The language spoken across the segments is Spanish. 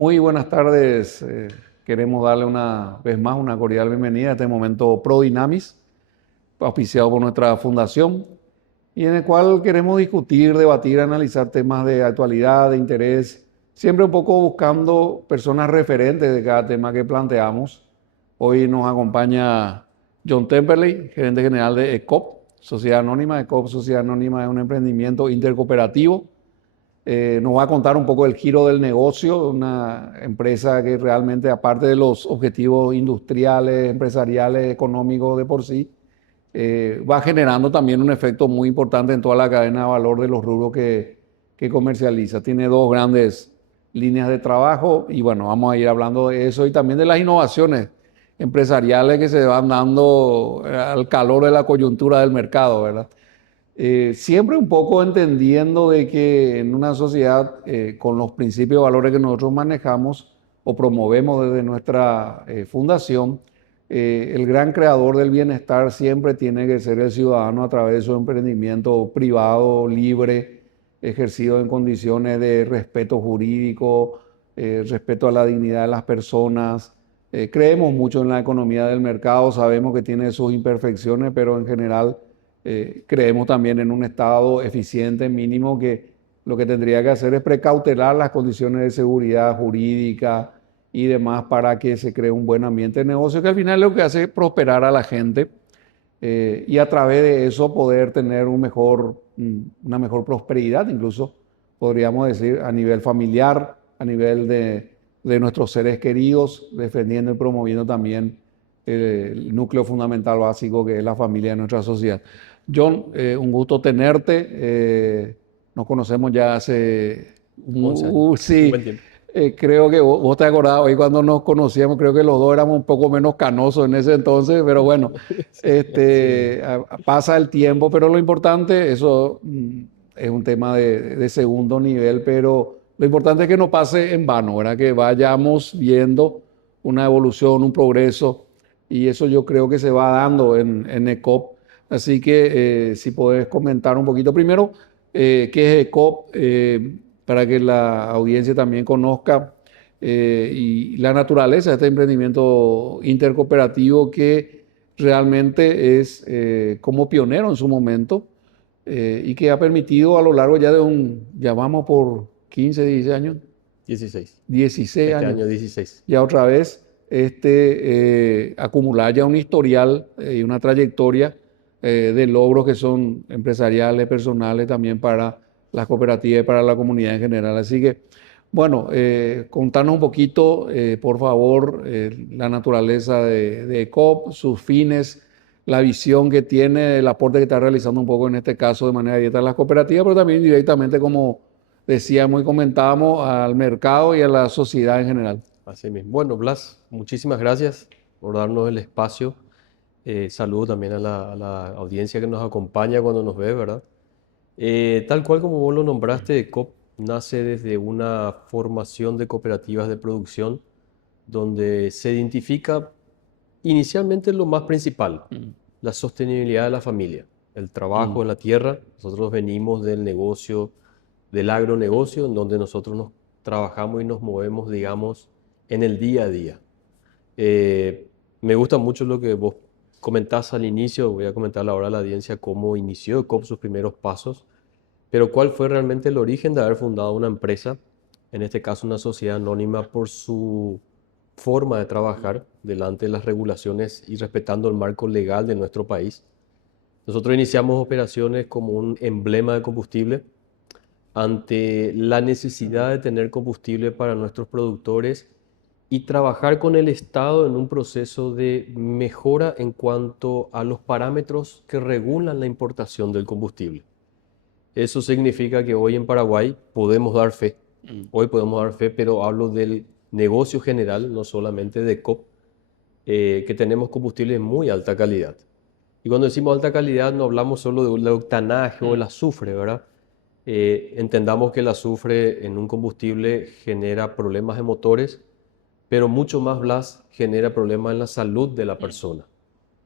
Muy buenas tardes. Queremos darle una vez más una cordial bienvenida a este momento ProDynamis, auspiciado por nuestra fundación, y en el cual queremos discutir, debatir, analizar temas de actualidad, de interés, siempre un poco buscando personas referentes de cada tema que planteamos. Hoy nos acompaña John Temperley, gerente general de ECOP, Sociedad Anónima. ECOP, Sociedad Anónima, es un emprendimiento intercooperativo. Nos va a contar un poco el giro del negocio, una empresa que realmente, aparte de los objetivos industriales, empresariales, económicos de por sí, va generando también un efecto muy importante en toda la cadena de valor de los rubros que comercializa. Tiene dos grandes líneas de trabajo y bueno, vamos a ir hablando de eso y también de las innovaciones empresariales que se van dando al calor de la coyuntura del mercado, ¿verdad? Siempre un poco entendiendo de que en una sociedad con los principios y valores que nosotros manejamos o promovemos desde nuestra fundación, el gran creador del bienestar siempre tiene que ser el ciudadano a través de su emprendimiento privado, libre, ejercido en condiciones de respeto jurídico, respeto a la dignidad de las personas. Creemos mucho en la economía del mercado, sabemos que tiene sus imperfecciones, pero en general creemos también en un Estado eficiente, mínimo, que lo que tendría que hacer es precautelar las condiciones de seguridad jurídica y demás para que se cree un buen ambiente de negocio, que al final es lo que hace prosperar a la gente y a través de eso poder tener una mejor prosperidad, incluso podríamos decir a nivel familiar, a nivel de nuestros seres queridos, defendiendo y promoviendo también el núcleo fundamental básico que es la familia de nuestra sociedad. John, un gusto tenerte. Nos conocemos ya hace, 11 años, un sí, buen tiempo. creo que vos te acordás, hoy cuando nos conocíamos, creo que los dos éramos un poco menos canosos en ese entonces, pero bueno, Sí, pasa el tiempo, pero lo importante, eso es un tema de segundo nivel, pero lo importante es que no pase en vano, ¿verdad? Que vayamos viendo una evolución, un progreso, y eso yo creo que se va dando en ECOP. Así que si podés comentar un poquito primero qué es ECOP, para que la audiencia también conozca y la naturaleza de este emprendimiento intercooperativo que realmente es como pionero en su momento y que ha permitido a lo largo ya ya vamos por 15, 16 años, 16. 16 Este años, año 16. ya otra vez, acumular ya un historial y una trayectoria de logros que son empresariales, personales, también para las cooperativas y para la comunidad en general. Así que, bueno, contanos un poquito, por favor, la naturaleza de ECOP, sus fines, la visión que tiene, el aporte que está realizando un poco en este caso de manera directa a las cooperativas, pero también directamente, como decíamos y comentábamos, al mercado y a la sociedad en general. Así mismo. Bueno, Blas, muchísimas gracias por darnos el espacio. Saludo también a la audiencia que nos acompaña cuando nos ve, ¿verdad? Tal cual como vos lo nombraste, COP nace desde una formación de cooperativas de producción donde se identifica inicialmente lo más principal, Mm, la sostenibilidad de la familia, el mm, trabajo en la tierra. Nosotros venimos del negocio, del agronegocio, en donde nosotros nos trabajamos y nos movemos, digamos, en el día a día. Me gusta mucho lo que vos comentás al inicio. Voy a comentar ahora a la audiencia cómo inició COP sus primeros pasos, pero cuál fue realmente el origen de haber fundado una empresa, en este caso una sociedad anónima, por su forma de trabajar delante de las regulaciones y respetando el marco legal de nuestro país. Nosotros iniciamos operaciones como un emblema de combustible ante la necesidad de tener combustible para nuestros productores y trabajar con el Estado en un proceso de mejora en cuanto a los parámetros que regulan la importación del combustible. Eso significa que hoy en Paraguay podemos dar fe. mm, Hoy podemos dar fe, pero hablo del negocio general, no solamente de COP, que tenemos combustibles de muy alta calidad. Y cuando decimos alta calidad no hablamos solo del octanaje o el mm, azufre, ¿verdad? Entendamos que el azufre en un combustible genera problemas de motores, pero mucho más, Blas, genera problemas en la salud de la mm. persona.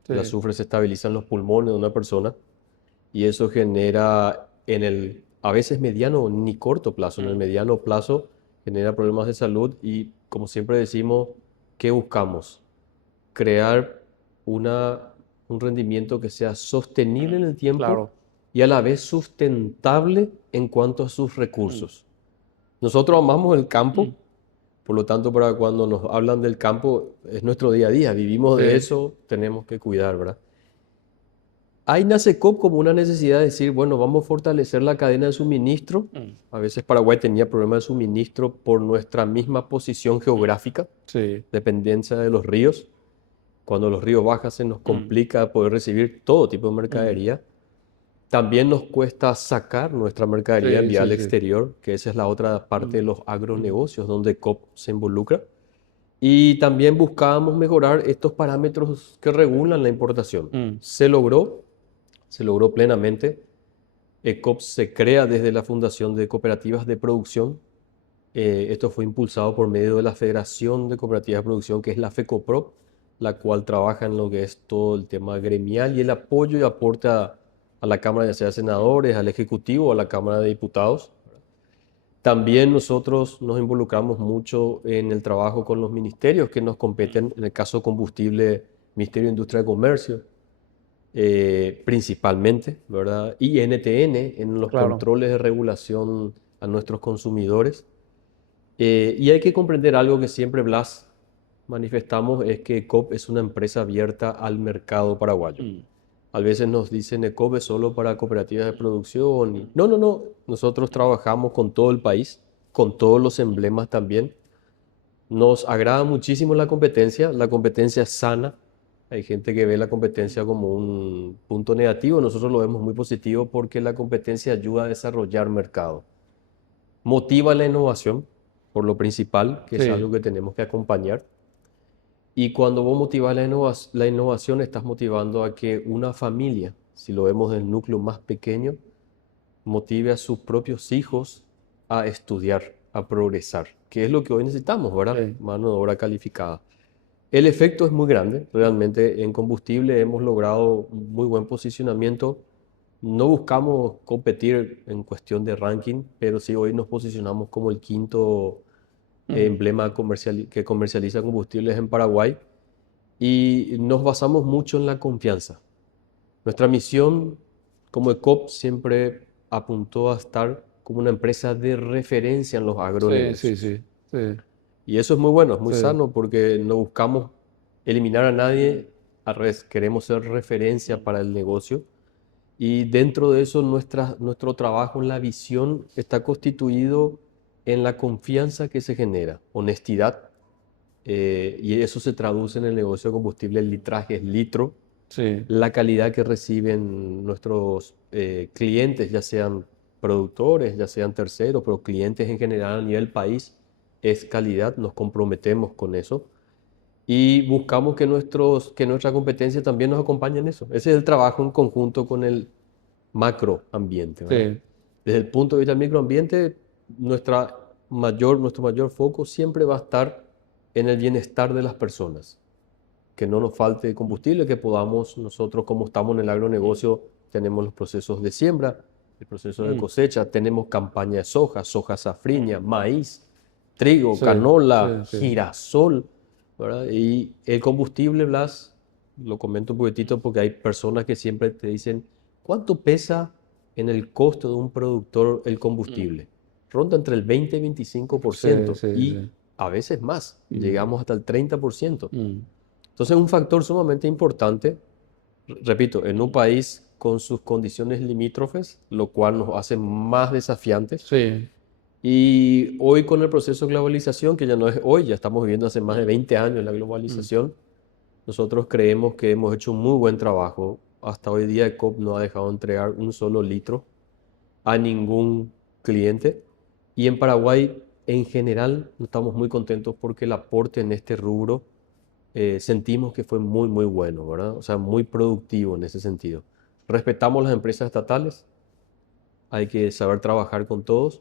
El Sí. azufre se estabiliza en los pulmones de una persona y eso genera en el, a veces mediano ni corto plazo, en el Mm, mediano plazo genera problemas de salud y, como siempre decimos, ¿qué buscamos? Crear un rendimiento que sea sostenible en el tiempo Claro. y a la vez sustentable en cuanto a sus Mm, recursos. Nosotros amamos el campo, mm. por lo tanto, para cuando nos hablan del campo, es nuestro día a día, vivimos de Sí. eso, tenemos que cuidar, ¿verdad? Ahí nace COP como una necesidad de decir, bueno, vamos a fortalecer la cadena de suministro. Mm, A veces Paraguay tenía problemas de suministro por nuestra misma posición geográfica, sí. dependencia de los ríos. Cuando los ríos bajan se nos Mm, complica poder recibir todo tipo de mm. mercadería. También nos cuesta sacar nuestra mercadería, Sí, enviar sí, al sí. exterior, que esa es la otra parte de Mm, los mm, agronegocios donde COP se involucra. Y también buscábamos mejorar estos parámetros que regulan la importación. mm, Se logró plenamente. COP se crea desde la Fundación de Cooperativas de Producción. Esto fue impulsado por medio de la Federación de Cooperativas de Producción, que es la FECOPROC, la cual trabaja en lo que es todo el tema gremial y el apoyo y aporte a la Cámara de Senadores, al Ejecutivo, a la Cámara de Diputados. También nosotros nos involucramos mucho en el trabajo con los ministerios que nos mm. competen, en el caso combustible, Ministerio de Industria y Comercio, principalmente, ¿verdad? Y NTN en los Claro. controles de regulación a nuestros consumidores. Y hay que comprender algo que siempre, Blas, manifestamos, es que ECOP es una empresa abierta al mercado paraguayo. Mm, A veces nos dicen ECOP es solo para cooperativas de producción. mm, No, no, no. Nosotros trabajamos con todo el país, con todos los emblemas también. Nos agrada muchísimo la competencia es sana. Hay gente que ve la competencia como un punto negativo, nosotros lo vemos muy positivo porque la competencia ayuda a desarrollar mercado. Motiva la innovación, por lo principal, que es sí. algo que tenemos que acompañar. Y cuando vos motivas la innovación, estás motivando a que una familia, si lo vemos del núcleo más pequeño, motive a sus propios hijos a estudiar, a progresar, que es lo que hoy necesitamos, ¿verdad? Sí. Mano de obra calificada. El efecto es muy grande, realmente en combustible hemos logrado un muy buen posicionamiento. No buscamos competir en cuestión de ranking, pero sí hoy nos posicionamos como el quinto Mm, emblema que comercializa combustibles en Paraguay y nos basamos mucho en la confianza. Nuestra misión como ECOP siempre apuntó a estar como una empresa de referencia en los sí, sí, agronegocios. sí. Sí, Y eso es muy bueno, es muy sí. sano porque no buscamos eliminar a nadie, al revés, queremos ser referencia para el negocio. Y dentro de eso nuestro trabajo en la visión está constituido en la confianza que se genera, honestidad, y eso se traduce en el negocio de combustible, el litraje es litro, Sí. la calidad que reciben nuestros clientes, ya sean productores, ya sean terceros, pero clientes en general a nivel país, es calidad, nos comprometemos con eso y buscamos que nuestra competencia también nos acompañe en eso. Ese es el trabajo en conjunto con el macroambiente, ¿verdad? Sí. Desde el punto de vista del microambiente, nuestro mayor foco siempre va a estar en el bienestar de las personas, que no nos falte combustible, que podamos nosotros, como estamos en el Mm, agronegocio, tenemos los procesos de siembra, el proceso de mm, cosecha, tenemos campaña de soja, soja safriña, maíz, trigo, sí, sí, canola, sí. girasol, ¿verdad? Y el combustible, Blas, lo comento un poquitito porque hay personas que siempre te dicen, ¿cuánto pesa en el costo de un productor el Mm, combustible? Ronda entre el 20 y sí, 25% sí, y sí. a veces más, Mm, llegamos hasta el 30%. mm, Entonces, un factor sumamente importante, repito, en un mm. país con sus condiciones limítrofes, lo cual nos hace más desafiantes. Sí. Y hoy con el proceso de globalización, que ya no es hoy, ya estamos viviendo hace más de Mm, 20 años la mm, globalización, nosotros creemos que hemos hecho un muy buen trabajo. Hasta hoy día ECOP no ha dejado de entregar un solo litro a ningún cliente. Y en Paraguay, en general, estamos muy contentos porque el aporte en este rubro sentimos que fue muy, muy bueno, ¿verdad? O sea, muy productivo en ese sentido. Respetamos las empresas estatales, hay que saber trabajar con todos.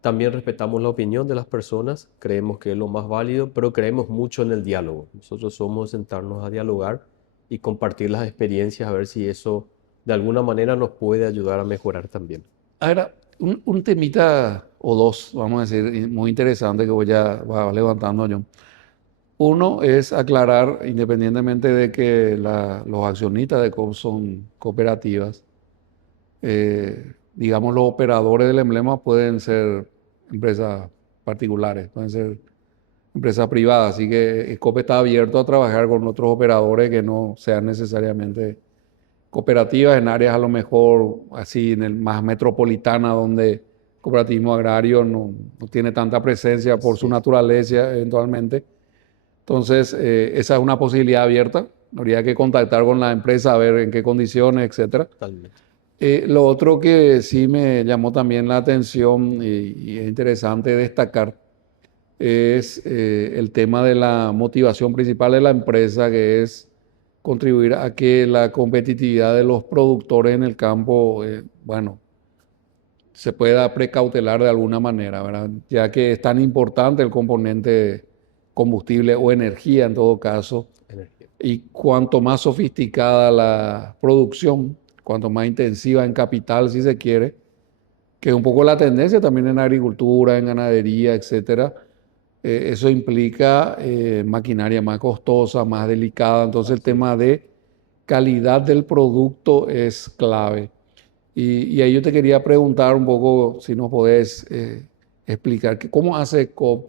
También respetamos la opinión de las personas, creemos que es lo más válido, pero creemos mucho en el diálogo. Nosotros somos sentarnos a dialogar y compartir las experiencias, a ver si eso de alguna manera nos puede ayudar a mejorar también. Ahora, un temita o dos, vamos a decir, muy interesantes que voy a levantando yo. Uno es aclarar, independientemente de que los accionistas de COP son cooperativas, digamos, los operadores del emblema pueden ser empresas particulares, pueden ser empresas privadas, así que COP está abierto a trabajar con otros operadores que no sean necesariamente cooperativas en áreas a lo mejor así en el más metropolitana donde cooperativismo agrario no tiene tanta presencia por su Sí, naturaleza eventualmente. Entonces, esa es una posibilidad abierta. Habría que contactar con la empresa a ver en qué condiciones, etcétera. totalmente. Lo otro que sí me llamó también la atención y es interesante destacar es el tema de la motivación principal de la empresa, que es contribuir a que la competitividad de los productores en el campo, bueno, se pueda precautelar de alguna manera, ¿verdad? Ya que es tan importante el componente combustible o energía en todo caso, Energía. y cuanto más sofisticada la producción, cuanto más intensiva en capital, si se quiere, que es un poco la tendencia también en agricultura, en ganadería, etcétera, eso implica maquinaria más costosa, más delicada. Entonces el Así es. tema de calidad del producto es clave. Y ahí yo te quería preguntar un poco si nos podés explicar cómo hace COP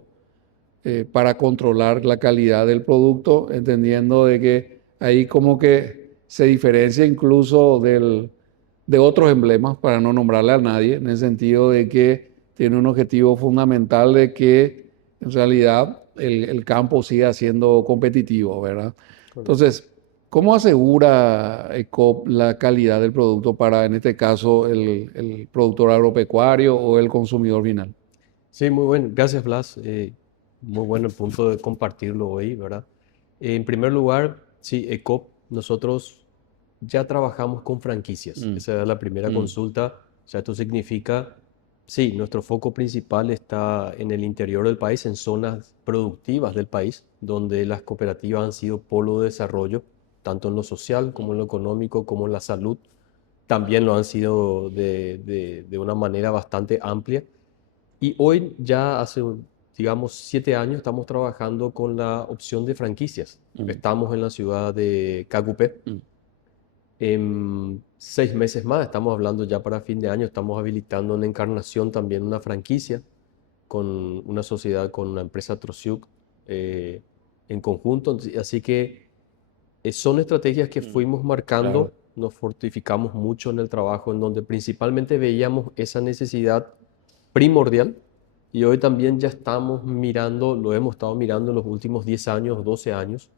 para controlar la calidad del producto, entendiendo de que ahí como que se diferencia incluso de otros emblemas, para no nombrarle a nadie, en el sentido de que tiene un objetivo fundamental de que en realidad el campo siga siendo competitivo, ¿verdad? Correcto. Entonces, ¿cómo asegura ECOP la calidad del producto para, en este caso, el productor agropecuario o el consumidor final? Sí, muy bueno. Gracias, Blas. Muy bueno el punto de compartirlo hoy, ¿verdad? En primer lugar, sí, ECOP, nosotros ya trabajamos con franquicias. Mm, Esa es la primera mm, consulta. O sea, esto significa, sí, nuestro foco principal está en el interior del país, en zonas productivas del país, donde las cooperativas han sido polo de desarrollo, tanto en lo social como en lo económico, como en la salud. También lo han sido de una manera bastante amplia. Y hoy ya hace, digamos, 7 años estamos trabajando con la opción de franquicias. mm, Estamos en la ciudad de Cagupé. mm. En 6 meses más, estamos hablando ya para fin de año, estamos habilitando en Encarnación también una franquicia con una sociedad, con una empresa Trosiuk en conjunto. Así que son estrategias que fuimos Claro. marcando, nos fortificamos mucho en el trabajo, en donde principalmente veíamos esa necesidad primordial y hoy también ya estamos mirando, lo hemos estado mirando en los últimos 10 años, 12 años,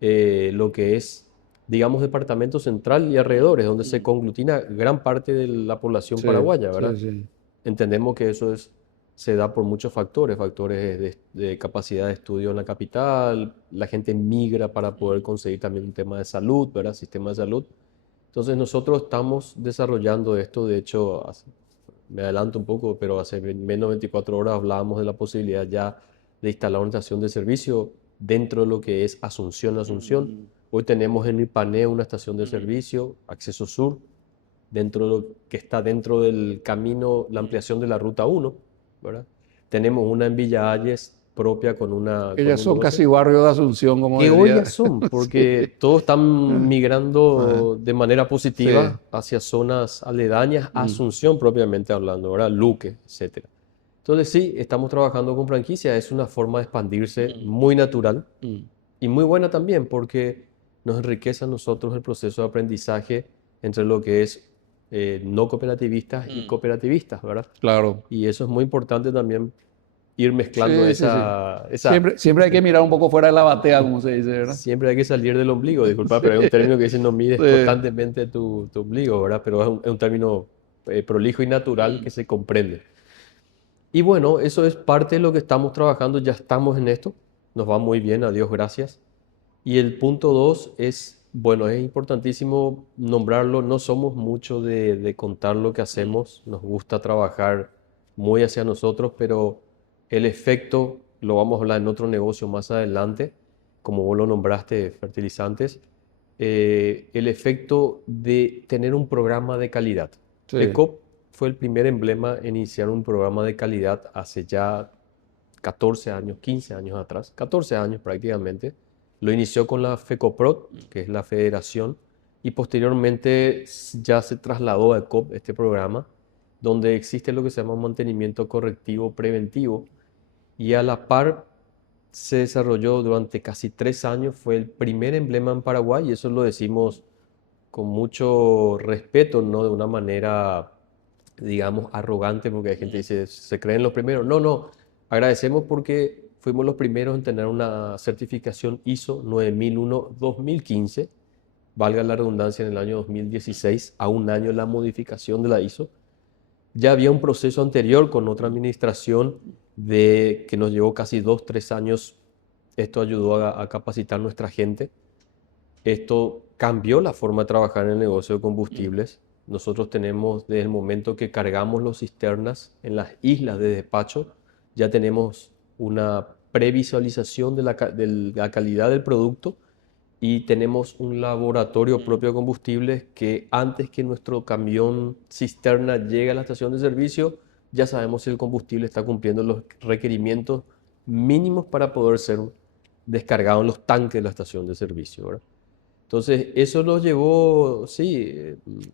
lo que es, digamos, Departamento Central y alrededores, donde se Mm. conglutina gran parte de la población Sí, paraguaya, ¿verdad? sí, sí. Entendemos que eso se da por muchos factores, factores de capacidad de estudio en la capital, la gente migra para poder conseguir también un tema de salud, ¿verdad? Sistema de salud. Entonces nosotros estamos desarrollando esto, de hecho, me adelanto un poco, pero hace menos de 24 horas hablábamos de la posibilidad ya de instalar una estación de servicio dentro de lo que es Asunción, Asunción. Mm, Hoy tenemos en Ipané una estación de mm, servicio, Acceso Sur, dentro de lo que está dentro del camino, la mm. ampliación de la Ruta 1, ¿verdad? Tenemos una en Villa Hayes propia con Ellas un son negocio casi barrio de Asunción, como que hoy ya decía. son, Sí. porque todos están Ah, migrando de manera sí. positiva hacia zonas aledañas a Mm, Asunción propiamente hablando, ¿verdad? Luque, etcétera. Entonces sí, estamos trabajando con franquicia, es una forma de expandirse mm, muy natural mm. y muy buena también porque nos enriquece a nosotros el proceso de aprendizaje entre lo que es no cooperativistas y Mm. cooperativistas, ¿verdad? Claro. Y eso es muy importante también ir mezclando Sí, sí, sí. esa Siempre hay que mirar un poco fuera de la batea, como se dice, ¿verdad? siempre hay que salir del ombligo, disculpa, Sí, pero hay un término que dice no mires sí. constantemente tu ombligo, ¿verdad? Pero es un término prolijo y natural Mm, que se comprende. Y bueno, eso es parte de lo que estamos trabajando, ya estamos en esto, nos va muy bien, a Dios gracias. Y el punto dos es, bueno, es importantísimo nombrarlo, no somos mucho de contar lo que mm, hacemos, nos gusta trabajar muy hacia nosotros, pero el efecto, lo vamos a hablar en otro negocio más adelante, como vos lo nombraste, fertilizantes, el efecto de tener un programa de calidad. sí. ECOP fue el primer emblema en iniciar un programa de calidad hace ya 14 años, 15 años atrás, 14 años prácticamente. Lo inició con la FECOPROD, que es la federación, y posteriormente ya se trasladó a COP este programa, donde existe lo que se llama mantenimiento correctivo preventivo, y a la par se desarrolló durante casi 3 años, fue el primer emblema en Paraguay, y eso lo decimos con mucho respeto, no de una manera, digamos, arrogante, porque hay gente que dice, se creen los primeros. No, no, agradecemos porque fuimos los primeros en tener una certificación ISO 9001-2015, valga la redundancia, en el año 2016, a un año de la modificación de la ISO. Ya había un proceso anterior con otra administración que nos llevó casi 2, 3 años. Esto ayudó a capacitar a nuestra gente. Esto cambió la forma de trabajar en el negocio de combustibles. Nosotros tenemos, desde el momento que cargamos los cisternas en las islas de despacho, ya tenemos una previsualización de la calidad del producto, y tenemos un laboratorio propio de combustibles que antes que nuestro camión cisterna llegue a la estación de servicio, ya sabemos si el combustible está cumpliendo los requerimientos mínimos para poder ser descargado en los tanques de la estación de servicio, ¿verdad? Entonces, eso nos llevó, sí,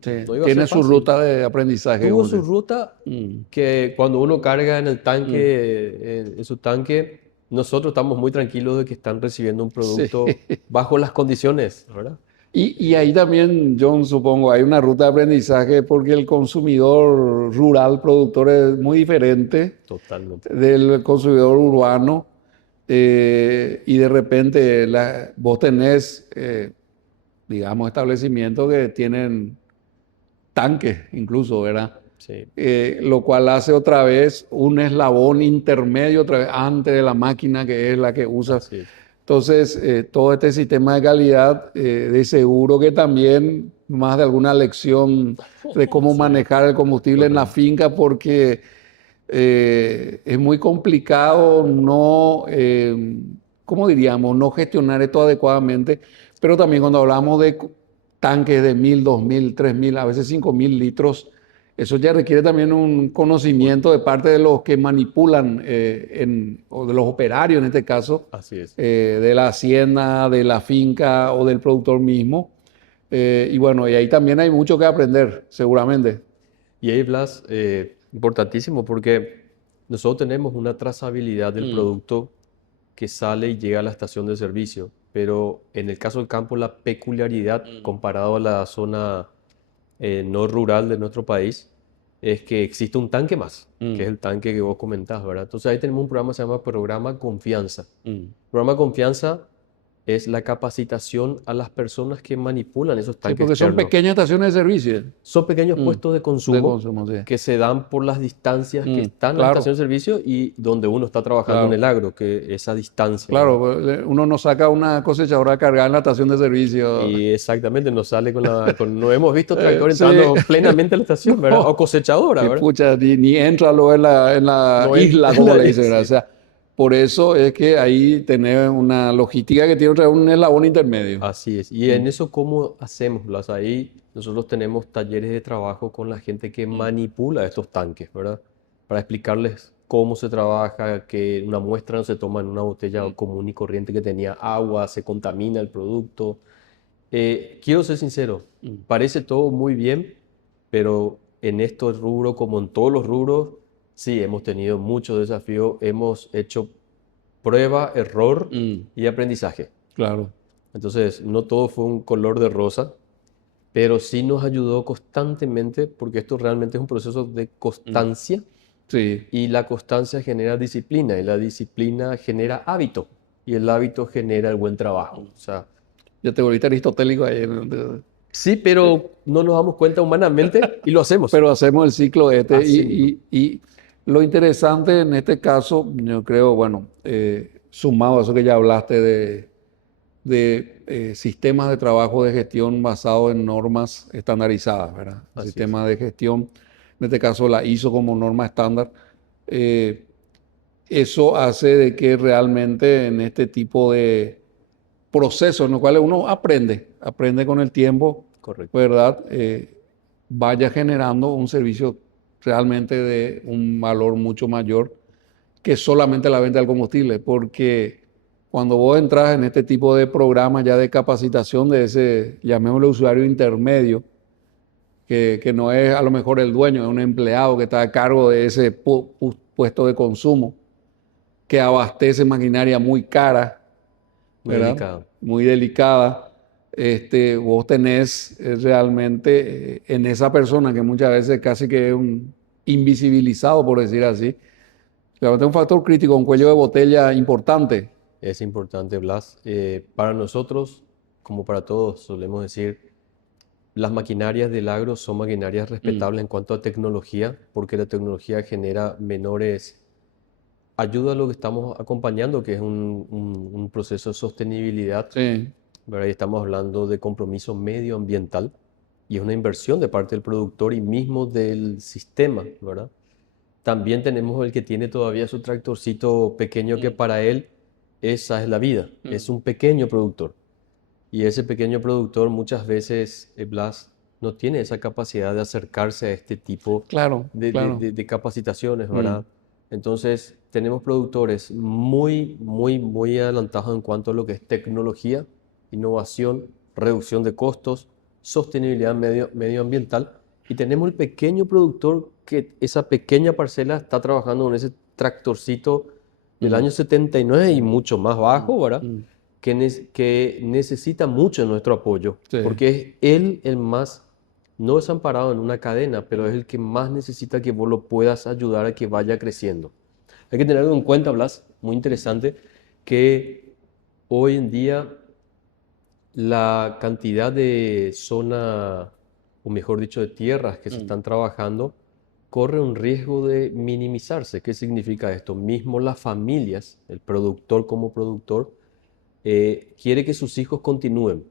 Sí, no iba a tiene ser su fácil. ruta de aprendizaje. Tuvo como su se- ruta Mm. que cuando uno carga en el tanque, en su tanque, nosotros estamos muy tranquilos de que están recibiendo un Sí. producto bajo las condiciones, ¿verdad? Y ahí también, John, supongo, hay una ruta de aprendizaje porque el consumidor rural, productor, es muy diferente Totalmente. del consumidor urbano. Y de repente vos tenés, digamos, establecimientos que tienen tanques incluso, ¿verdad? Sí, Lo cual hace otra vez un eslabón intermedio, otra vez antes de la máquina que es la que usa. así es. Entonces, todo este sistema de calidad, de seguro que también más de alguna lección de cómo Sí, manejar el combustible en la totalmente. finca, porque es muy complicado no, ¿cómo diríamos? No gestionar esto adecuadamente, pero también cuando hablamos de tanques de 1000, 2000, 3000, a veces 5000 litros, eso ya requiere también un conocimiento de parte de los que manipulan, o de los operarios en este caso, Así es. de la hacienda, de la finca o del productor mismo. Y bueno, y ahí también hay mucho que aprender, seguramente. Y ahí, Blas, importantísimo porque nosotros tenemos una trazabilidad del Mm, producto que sale y llega a la estación de servicio, pero en el caso del campo la peculiaridad comparado a la zona no rural de nuestro país es que existe un tanque más, que es mm, el tanque que vos comentás, ¿verdad? Entonces ahí tenemos un programa que se llama Programa Confianza. mm. Programa Confianza es la capacitación a las personas que manipulan esos Sí, tanques porque son externos. pequeñas estaciones de servicio. Son pequeños Mm, puestos de de consumo consumo, sí. que se dan por las distancias que están en la Claro, estación de servicio y donde uno está trabajando en claro, el agro, que esa distancia, claro. ¿verdad? Pues, uno no saca una cosechadora cargada en la estación de servicio. Y exactamente nos sale no hemos visto tractor Sí, entrando plenamente a la estación, ¿verdad? O no, cosechadora, que ¿verdad? pucha, ni entra luego en la No en isla, como le dicen, ¿verdad? O sí. sea, por eso es que ahí tenés una logística que tiene un eslabón intermedio. Así es. Y en eso, ¿cómo hacemos, Blas? Ahí nosotros tenemos talleres de trabajo con la gente que manipula estos tanques, ¿verdad? Para explicarles cómo se trabaja, que una muestra no se toma en una botella común y corriente que tenía agua, se contamina el producto. Quiero ser sincero, parece todo muy bien, pero en estos rubros, como en todos los rubros, sí, hemos tenido muchos desafíos, hemos hecho prueba, error Mm, y aprendizaje. claro, Entonces, no todo fue un color de rosa, pero sí nos ayudó constantemente, porque esto realmente es un proceso de constancia, sí. y la constancia genera disciplina, y la disciplina genera hábito, y el hábito genera el buen trabajo. O sea, Ya te volviste aristotélico ahí. sí, pero no nos damos cuenta humanamente y lo hacemos. Pero hacemos el ciclo este. Así mismo. Y lo interesante en este caso, yo creo, bueno, sumado a eso que ya hablaste de sistemas de trabajo de gestión basados en normas estandarizadas, ¿verdad? El Así es. sistema de gestión, en este caso la ISO como norma estándar. eh, Eso hace de que realmente en este tipo de procesos en los cuales uno aprende con el tiempo, Correcto. ¿verdad? Vaya generando un servicio realmente de un valor mucho mayor que solamente la venta del combustible, porque cuando vos entras en este tipo de programas ya de capacitación de ese, llamémosle usuario intermedio, que no es a lo mejor el dueño, es un empleado que está a cargo de ese puesto de consumo, que abastece maquinaria muy cara, Muy ¿verdad? delicado. Muy delicada. Vos tenés realmente en esa persona que muchas veces casi que es un invisibilizado, por decir así, realmente un factor crítico, un cuello de botella importante. Es importante, Blas. Para nosotros, como para todos, solemos decir, las maquinarias del agro son maquinarias respetables en cuanto a tecnología, porque la tecnología genera menores ayuda a lo que estamos acompañando, que es un proceso de sostenibilidad, Sí, ¿verdad? Y estamos hablando de compromiso medioambiental y es una inversión de parte del productor y mismo del sistema, ¿verdad? También tenemos el que tiene todavía su tractorcito pequeño que para él esa es la vida, es un pequeño productor. Y ese pequeño productor muchas veces, Blas, no tiene esa capacidad de acercarse a este tipo claro, claro. de capacitaciones, ¿verdad? Entonces, tenemos productores muy adelantados en cuanto a lo que es tecnología, innovación, reducción de costos, sostenibilidad medioambiental. Y tenemos el pequeño productor que esa pequeña parcela está trabajando con ese tractorcito del año 79 y mucho más bajo, ¿verdad? Que necesita mucho de nuestro apoyo, Sí. porque es él el más, no desamparado en una cadena, pero es el que más necesita que vos lo puedas ayudar a que vaya creciendo. Hay que tener en cuenta, Blas, muy interesante, que hoy en día la cantidad de zona, o mejor dicho, de tierras que se están trabajando, corre un riesgo de minimizarse. ¿Qué significa esto? Mismo las familias, el productor como productor, quiere que sus hijos continúen.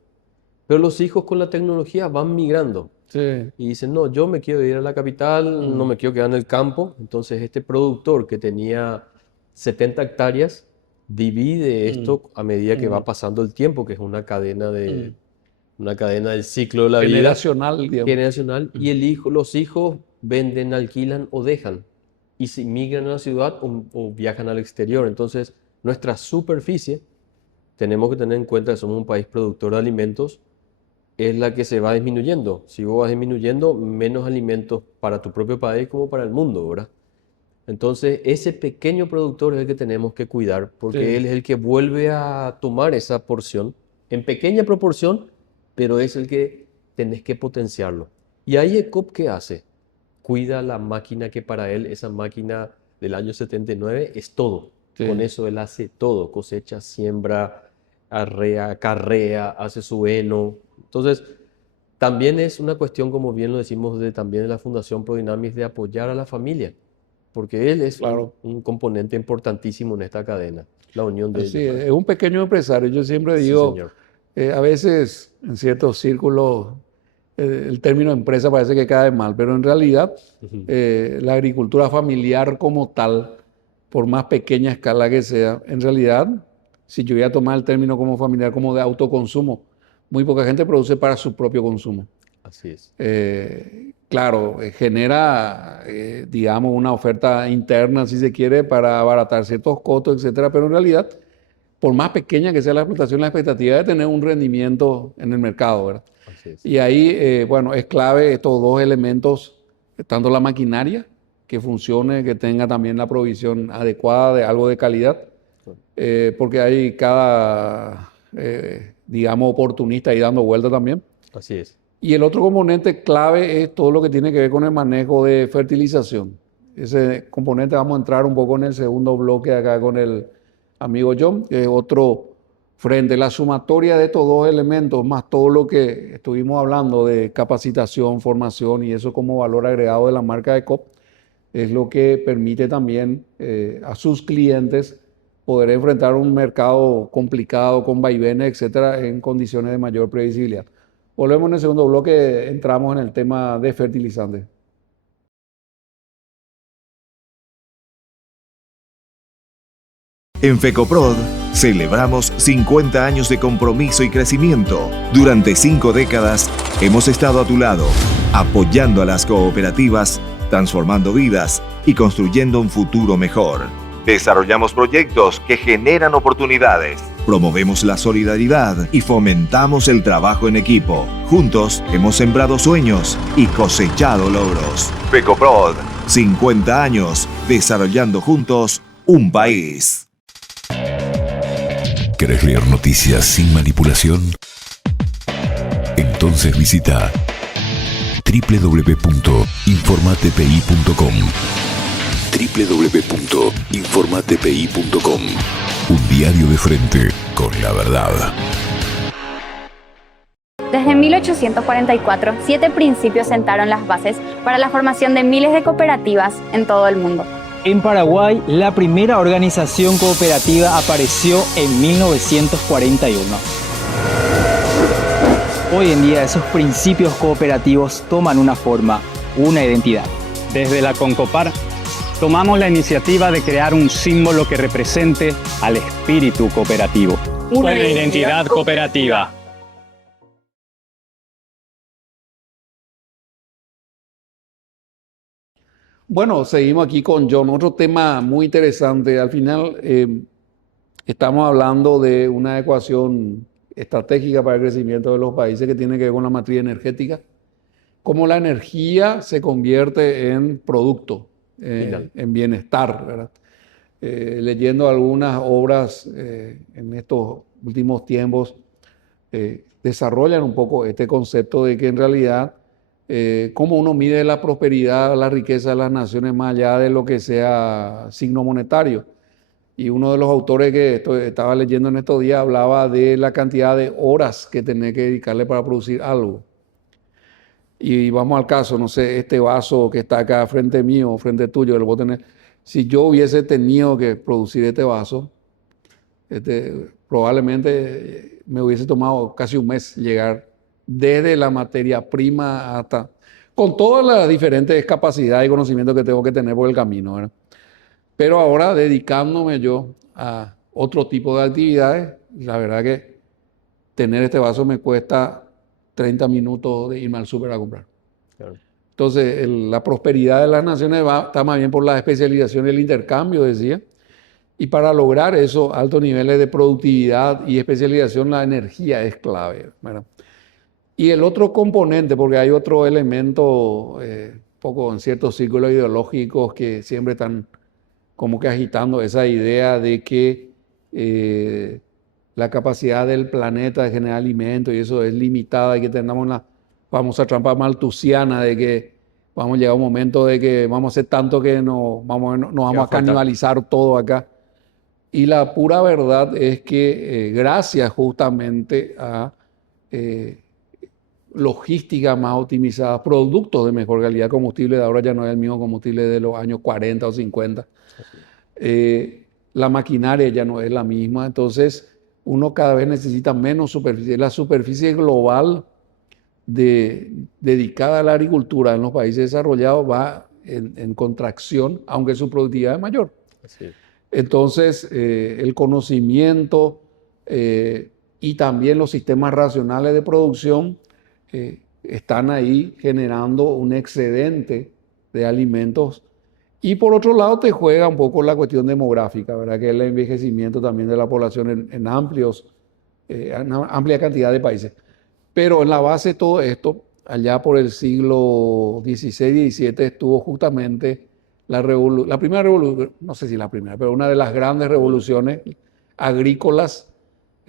Pero los hijos con la tecnología van migrando Sí. y dicen, no, yo me quiero ir a la capital, no me quiero quedar en el campo. Entonces este productor que tenía 70 hectáreas divide esto a medida que va pasando el tiempo, que es una cadena del ciclo de la vida Generacional, digamos. generacional, y los hijos venden, alquilan o dejan y si migran a la ciudad o viajan al exterior. Entonces nuestra superficie, tenemos que tener en cuenta que somos un país productor de alimentos, es la que se va disminuyendo. Si vos vas disminuyendo, menos alimentos para tu propio país como para el mundo, ¿verdad? Entonces, ese pequeño productor es el que tenemos que cuidar, porque Sí. él es el que vuelve a tomar esa porción, en pequeña proporción, pero es el que tenés que potenciarlo. Y ahí ECOP, ¿qué hace? Cuida la máquina que para él, esa máquina del año 79, es todo. Sí. Con eso él hace todo, cosecha, siembra, arrea, carrea, hace su heno. Entonces, también es una cuestión, como bien lo decimos, también de la Fundación Prodinamis, de apoyar a la familia, porque él es Claro. un componente importantísimo en esta cadena, la unión de Sí, ellos. es un pequeño empresario. Yo siempre Sí, digo, señor. a veces en ciertos círculos el término empresa parece que cae mal, pero en realidad la agricultura familiar como tal, por más pequeña escala que sea, en realidad, si yo voy a tomar el término como familiar, como de autoconsumo, muy poca gente produce para su propio consumo. Así es. Claro, genera, digamos, una oferta interna, si se quiere, para abaratar ciertos costos, etcétera, pero en realidad, por más pequeña que sea la explotación, la expectativa es de tener un rendimiento en el mercado, ¿verdad? Así es. Y ahí, bueno, es clave estos dos elementos, tanto la maquinaria, que funcione, que tenga también la provisión adecuada de algo de calidad, porque hay cada, digamos, oportunista ahí dando vuelta también. Así es. Y el otro componente clave es todo lo que tiene que ver con el manejo de fertilización. Ese componente vamos a entrar un poco en el segundo bloque acá con el amigo John, que es otro frente. La sumatoria de estos dos elementos, más todo lo que estuvimos hablando de capacitación, formación y eso como valor agregado de la marca ECOP, es lo que permite también a sus clientes poder enfrentar un mercado complicado con vaivenes, etcétera, en condiciones de mayor previsibilidad. Volvemos en el segundo bloque, entramos en el tema de fertilizantes. En FECOPROD celebramos 50 años de compromiso y crecimiento. Durante 5 décadas hemos estado a tu lado, apoyando a las cooperativas transformando vidas y construyendo un futuro mejor. Desarrollamos proyectos que generan oportunidades. Promovemos la solidaridad y fomentamos el trabajo en equipo. Juntos hemos sembrado sueños y cosechado logros. Fecoprod, 50 años desarrollando juntos un país. ¿Querés leer noticias sin manipulación? Entonces visita www.informatpi.com. www.informatpi.com. Un diario de frente con la verdad. Desde 1844, 7 principios sentaron las bases para la formación de miles de cooperativas en todo el mundo. En Paraguay, la primera organización cooperativa apareció en 1941. Hoy en día esos principios cooperativos toman una forma, una identidad. Desde la Concopar, tomamos la iniciativa de crear un símbolo que represente al espíritu cooperativo. Una identidad cooperativa. Bueno, seguimos aquí con John. Otro tema muy interesante. Al final estamos hablando de una ecuación estratégica para el crecimiento de los países que tiene que ver con la matriz energética. Cómo la energía se convierte en producto, en bienestar, ¿verdad? Leyendo algunas obras en estos últimos tiempos, desarrollan un poco este concepto de que en realidad cómo uno mide la prosperidad, la riqueza de las naciones más allá de lo que sea signo monetario. Y uno de los autores que estaba leyendo en estos días hablaba de la cantidad de horas que tenés que dedicarle para producir algo. Y vamos al caso, no sé, este vaso que está acá frente mío, frente tuyo, lo puedo tener. Si yo hubiese tenido que producir este vaso, probablemente me hubiese tomado casi un mes llegar desde la materia prima hasta, con todas las diferentes capacidades y conocimientos que tengo que tener por el camino, ¿verdad? Pero ahora dedicándome yo a otro tipo de actividades, la verdad que tener este vaso me cuesta 30 minutos de irme al súper a comprar. Claro. Entonces, la prosperidad de las naciones está más bien por la especialización y el intercambio, decía. Y para lograr esos altos niveles de productividad y especialización, la energía es clave, ¿verdad? Y el otro componente, porque hay otro elemento, poco en ciertos círculos ideológicos que siempre están como que agitando esa idea de que la capacidad del planeta de generar alimentos y eso es limitada y que tengamos la famosa trampa maltusiana de que vamos a llegar a un momento de que vamos a hacer tanto que nos vamos a canibalizar todo acá. Y la pura verdad es que gracias justamente a logística más optimizada, productos de mejor calidad, combustible de ahora ya no es el mismo combustible de los años 40 o 50. La maquinaria ya no es la misma, entonces uno cada vez necesita menos superficie. La superficie global dedicada a la agricultura en los países desarrollados va en contracción, aunque su productividad es mayor. Así. Entonces, el conocimiento y también los sistemas racionales de producción están ahí generando un excedente de alimentos. Y por otro lado te juega un poco la cuestión demográfica, ¿verdad? Que es el envejecimiento también de la población en amplia cantidad de países. Pero en la base de todo esto, allá por el siglo XVI y XVII estuvo justamente la primera revolución, no sé si la primera, pero una de las grandes revoluciones agrícolas,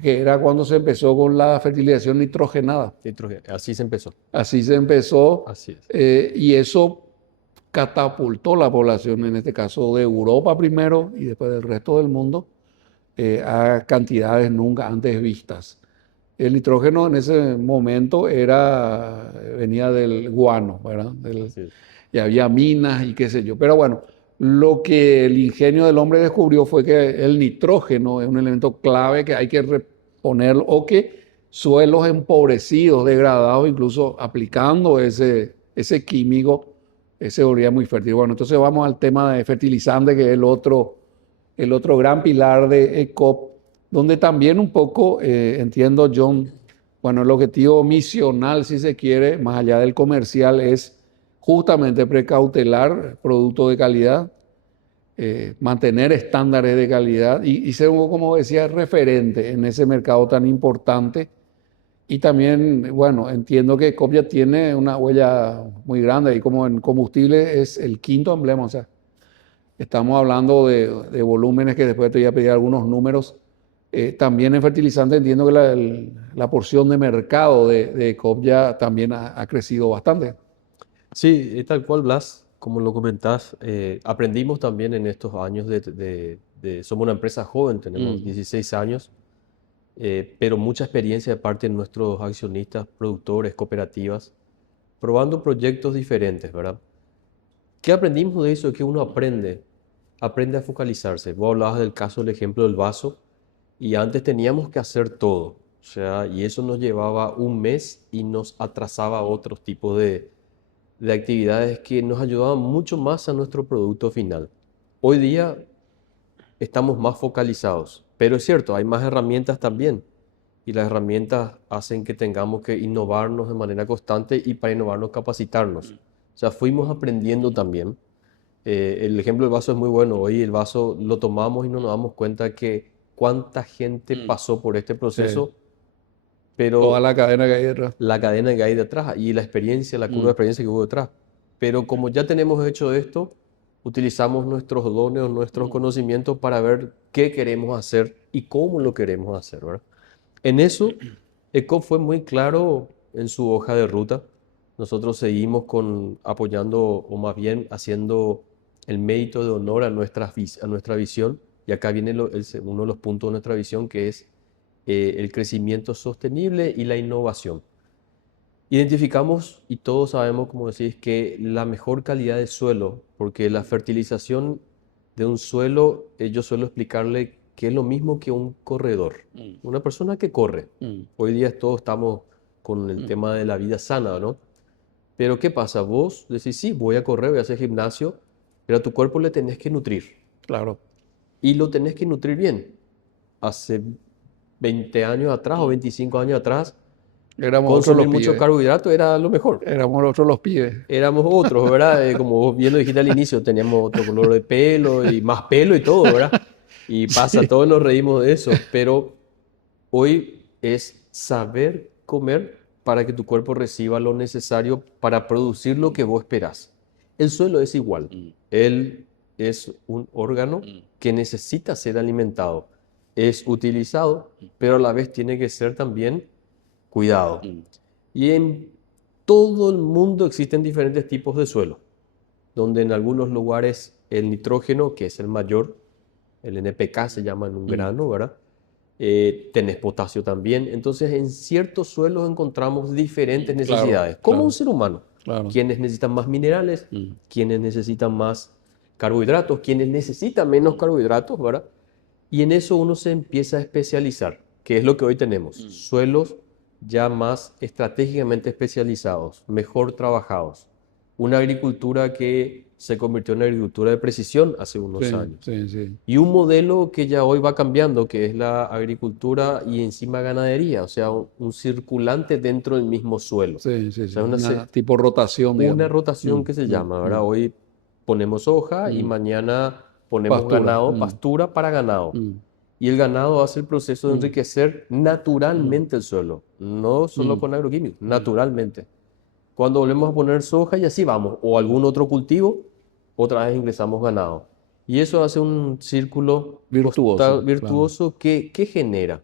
que era cuando se empezó con la fertilización nitrogenada. Así se empezó. Así se empezó. Así es. Y eso catapultó la población, en este caso de Europa primero y después del resto del mundo, a cantidades nunca antes vistas. El nitrógeno en ese momento venía del guano, ¿verdad? Y había minas y qué sé yo. Pero bueno, lo que el ingenio del hombre descubrió fue que el nitrógeno es un elemento clave que hay que reponerlo, o que suelos empobrecidos, degradados, incluso aplicando ese químico, se volvía muy fértil. Bueno, entonces vamos al tema de fertilizante, que es el otro gran pilar de ECOP, donde también un poco, entiendo, John, bueno, el objetivo misional, si se quiere, más allá del comercial, es justamente precautelar productos de calidad, mantener estándares de calidad y ser, como decía, referente en ese mercado tan importante. Y también, bueno, entiendo que Copia tiene una huella muy grande y como en combustible es el quinto emblema, o sea, estamos hablando de volúmenes que después te voy a pedir algunos números. También en fertilizante entiendo que la porción de mercado de Copia también ha crecido bastante. Sí, es tal cual, Blas, como lo comentás, aprendimos también en estos años somos una empresa joven, tenemos 16 años, pero mucha experiencia de parte de nuestros accionistas, productores, cooperativas, probando proyectos diferentes, ¿verdad? ¿Qué aprendimos de eso? Que uno aprende a focalizarse. Vos hablabas del caso, el ejemplo del vaso, y antes teníamos que hacer todo, o sea, y eso nos llevaba un mes y nos atrasaba a otros tipos de actividades que nos ayudaban mucho más a nuestro producto final. Hoy día estamos más focalizados, pero es cierto, hay más herramientas también, y las herramientas hacen que tengamos que innovarnos de manera constante y para innovarnos capacitarnos. O sea, fuimos aprendiendo también. El ejemplo del vaso es muy bueno. Hoy el vaso lo tomamos y no nos damos cuenta que cuánta gente pasó por este proceso, Sí. pero Toda la cadena que hay detrás. la cadena que hay detrás y la experiencia, la curva de experiencia que hubo detrás. Pero como ya tenemos hecho esto, utilizamos nuestros dones o nuestros conocimientos para ver qué queremos hacer y cómo lo queremos hacer, ¿verdad? En eso, ECOP fue muy claro en su hoja de ruta. Nosotros seguimos apoyando, o más bien haciendo el mérito de honor a nuestra visión. Y acá viene uno de los puntos de nuestra visión, que es el crecimiento sostenible y la innovación. Identificamos, y todos sabemos, como decís, que la mejor calidad de suelo, porque la fertilización de un suelo, yo suelo explicarle que es lo mismo que un corredor, una persona que corre. Hoy día todos estamos con el tema de la vida sana, ¿no? Pero ¿qué pasa? Vos decís, sí, voy a correr, voy a hacer gimnasio, pero a tu cuerpo le tenés que nutrir. Claro. Y lo tenés que nutrir bien. Hace 20 años atrás o 25 años atrás, Éramos otros consumir los mucho pibes. carbohidrato era lo mejor. Éramos otros los pibes. Éramos otros, ¿verdad? Como vos bien lo dijiste al inicio, teníamos otro color de pelo y más pelo y todo, ¿verdad? Y pasa, todos nos reímos de eso, pero hoy es saber comer para que tu cuerpo reciba lo necesario para producir lo que vos esperás. El suelo es igual. Él es un órgano que necesita ser alimentado. Es utilizado, pero a la vez tiene que ser también cuidado. Y en todo el mundo existen diferentes tipos de suelo, donde en algunos lugares el nitrógeno, que es el mayor, el NPK se llama en un grano, ¿verdad? Tenés potasio también. Entonces, en ciertos suelos encontramos diferentes necesidades, como claro. un ser humano. Claro. Quienes necesitan más minerales, quienes necesitan más carbohidratos, quienes necesitan menos carbohidratos, ¿verdad? Y en eso uno se empieza a especializar, que es lo que hoy tenemos. Suelos ya más estratégicamente especializados, mejor trabajados. Una agricultura que se convirtió en una agricultura de precisión hace unos años. Sí. Y un modelo que ya hoy va cambiando, que es la agricultura y encima ganadería, o sea, un circulante dentro del mismo suelo. Sí. O sea, Una tipo rotación, una digamos. rotación que se llama, ¿verdad? Hoy ponemos hoja y mañana ponemos Pastura. ganado, pastura para ganado. Y el ganado hace el proceso de enriquecer naturalmente el suelo, no solo con agroquímicos, naturalmente. Cuando volvemos a poner soja y así vamos, o algún otro cultivo, otra vez ingresamos ganado. Y eso hace un círculo virtuoso que genera.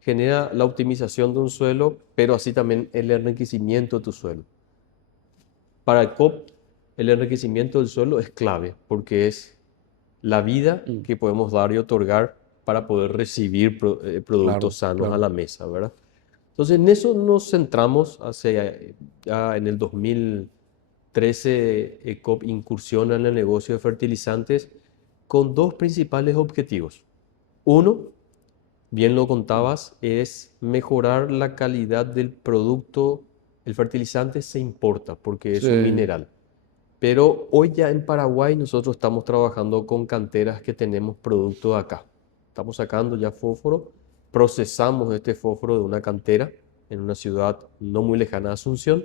Genera la optimización de un suelo, pero así también el enriquecimiento de tu suelo. Para el COP, el enriquecimiento del suelo es clave, porque es la vida que podemos dar y otorgar para poder recibir productos sanos a la mesa, ¿verdad? Entonces, en eso nos centramos ya en el 2013, ECOP incursiona en el negocio de fertilizantes con dos principales objetivos. Uno, bien lo contabas, es mejorar la calidad del producto. El fertilizante se importa porque es un mineral. Pero hoy ya en Paraguay nosotros estamos trabajando con canteras que tenemos producto de acá. Estamos sacando ya fósforo, procesamos este fósforo de una cantera en una ciudad no muy lejana de Asunción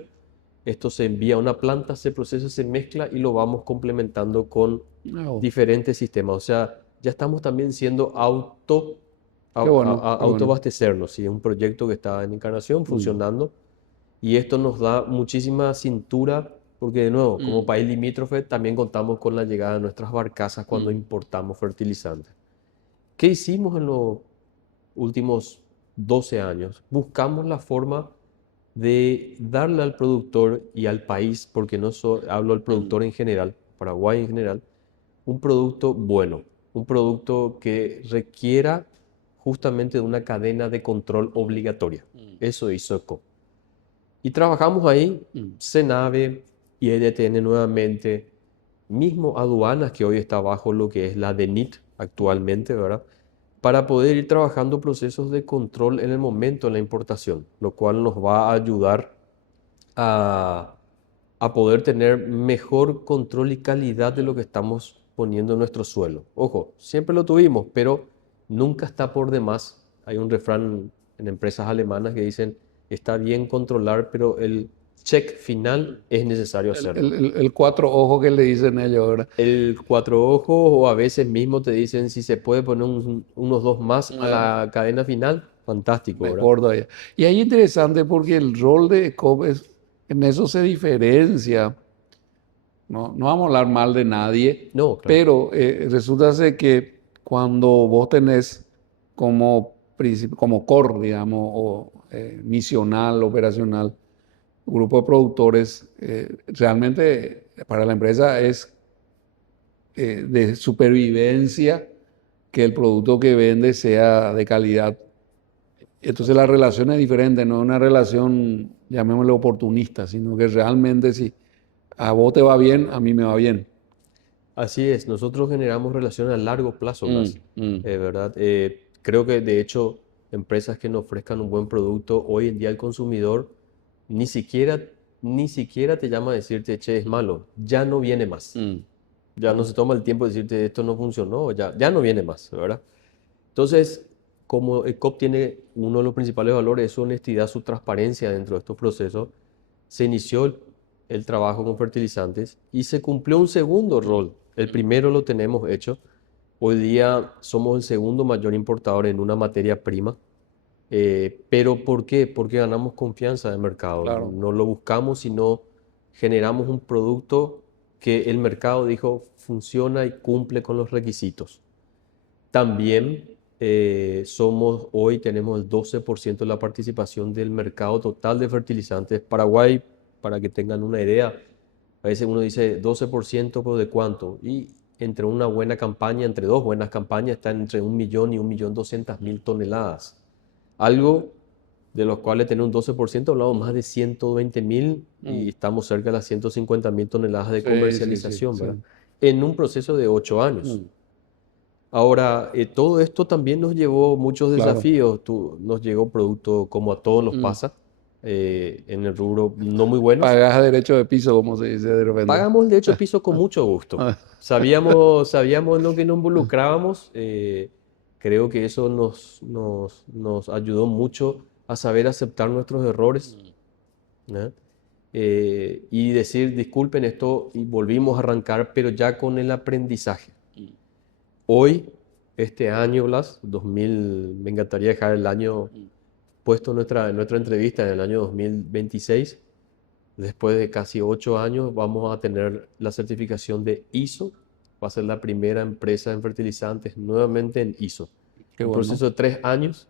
esto se envía a una planta, se procesa, se mezcla y lo vamos complementando con No, diferentes sistemas. O sea, ya estamos también siendo qué bueno, qué bueno. autoabastecernos. ¿Sí? Es un proyecto que está en Encarnación funcionando y esto nos da muchísima cintura porque, de nuevo, como país limítrofe, también contamos con la llegada de nuestras barcazas cuando importamos fertilizantes. ¿Qué hicimos en los últimos 12 años? Buscamos la forma de darle al productor y al país, porque no hablo al productor en general, Paraguay en general, un producto bueno, un producto que requiera justamente de una cadena de control obligatoria. Eso hizo ECOP. Y trabajamos ahí, CENAVE y EDTN nuevamente, mismo aduanas que hoy está bajo lo que es la DENIT actualmente, ¿verdad? Para poder ir trabajando procesos de control en el momento de la importación, lo cual nos va a ayudar a poder tener mejor control y calidad de lo que estamos poniendo en nuestro suelo. Ojo, siempre lo tuvimos, pero nunca está por demás. Hay un refrán en empresas alemanas que dicen, está bien controlar, pero el check final es necesario hacerlo. El cuatro ojos que le dicen ellos, ¿verdad? El cuatro ojos, o a veces mismo te dicen si se puede poner unos dos más a la cadena final, fantástico, ¿verdad? Mejor todavía. Y ahí interesante porque el rol de ECOP en eso se diferencia. No vamos a hablar mal de nadie, No, claro. pero resulta ser que cuando vos tenés como core, digamos, o misional, operacional, grupo de productores, realmente para la empresa es de supervivencia que el producto que vende sea de calidad. Entonces la relación es diferente, no es una relación, llamémosle oportunista, sino que realmente si a vos te va bien, a mí me va bien. Así es, nosotros generamos relaciones a largo plazo más, ¿verdad? Creo que de hecho empresas que nos ofrezcan un buen producto, hoy en día el consumidor ni siquiera te llama a decirte, che, es malo, ya no viene más. Ya no se toma el tiempo de decirte, esto no funcionó, ya no viene más, ¿verdad? Entonces, como ECOP tiene uno de los principales valores, es su honestidad, su transparencia dentro de estos procesos, se inició el trabajo con fertilizantes y se cumplió un segundo rol. El primero lo tenemos hecho. Hoy día somos el segundo mayor importador en una materia prima. ¿Pero por qué? Porque ganamos confianza de mercado. Claro. No lo buscamos, sino generamos un producto que el mercado dijo funciona y cumple con los requisitos. También hoy tenemos el 12% de la participación del mercado total de fertilizantes. Paraguay, para que tengan una idea, a veces uno dice 12%, pero ¿de cuánto? Y entre una buena campaña, entre dos buenas campañas, están entre 1 millón y 1.200.000 toneladas. Algo de los cuales tener un 12%, hablamos más de 120.000 y estamos cerca de las 150.000 toneladas de comercialización, ¿verdad? En un proceso de 8 años. Ahora, todo esto también nos llevó muchos desafíos. Nos llegó producto como a todos nos pasa, en el rubro no muy buenos. Pagás derecho de piso, como se dice de repente. Pagamos el derecho de piso con mucho gusto. Sabíamos en lo que nos involucrábamos. Creo que eso nos ayudó mucho a saber aceptar nuestros errores, ¿no? Y decir, disculpen esto, y volvimos a arrancar, pero ya con el aprendizaje. Hoy, este año, Blas, 2000, me encantaría dejar el año puesto en nuestra entrevista, en el año 2026. Después de casi 8 años vamos a tener la certificación de ISO. Va a ser la primera empresa en fertilizantes nuevamente en ISO. Qué Un bueno. proceso de 3 años.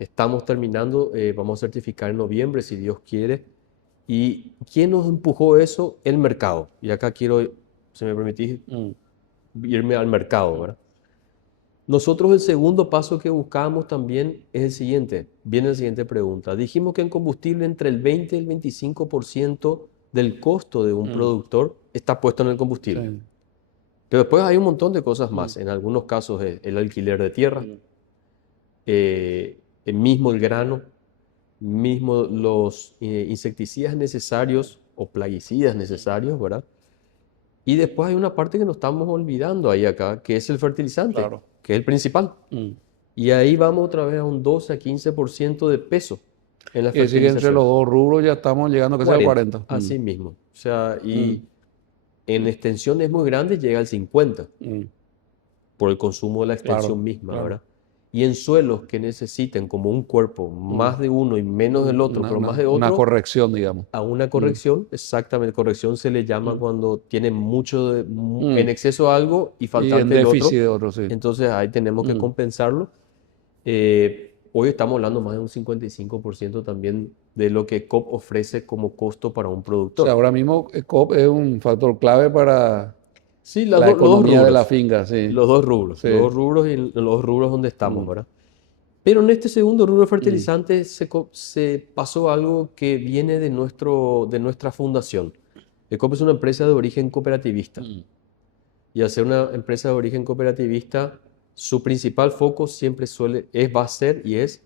Estamos terminando, vamos a certificar en noviembre, si Dios quiere. ¿Y quién nos empujó eso? El mercado. Y acá quiero, si me permitís, irme al mercado, ¿verdad? Nosotros el segundo paso que buscamos también es el siguiente. Viene la siguiente pregunta. Dijimos que en combustible entre el 20 y el 25% del costo de un productor está puesto en el combustible. Sí. Pero después hay un montón de cosas más. En algunos casos el alquiler de tierra, mismo el grano, mismo los insecticidas necesarios o plaguicidas necesarios, ¿verdad? Y después hay una parte que nos estamos olvidando ahí acá, que es el fertilizante, Claro. que es el principal. Y ahí vamos otra vez a un 12 a 15% de peso. en la Es decir, que entre fertilización. los dos rubros ya estamos llegando casi a 40. Así mismo. O sea, y en extensiones muy grandes llega al 50 por el consumo de la extensión Claro, misma, claro. ¿verdad? Y en suelos que necesiten como un cuerpo, más de uno y menos del otro, pero más de Una otro, corrección, digamos. a una corrección, exactamente, corrección se le llama cuando tiene mucho, en exceso algo y Y en faltante el otro. déficit de otro, sí. Entonces ahí tenemos que compensarlo. Hoy estamos hablando más de un 55% también de lo que COP ofrece como costo para un O productor. sea, ahora mismo COP es un factor clave para Sí, la los dos economía de la rubros. finca, sí. Los dos rubros. Sí. Los dos rubros y los dos rubros donde estamos, ¿verdad? Pero en este segundo rubro de fertilizantes se pasó algo que viene de nuestra fundación. ECOP es una empresa de origen cooperativista. Y al ser una empresa de origen cooperativista, su principal foco siempre va a ser y es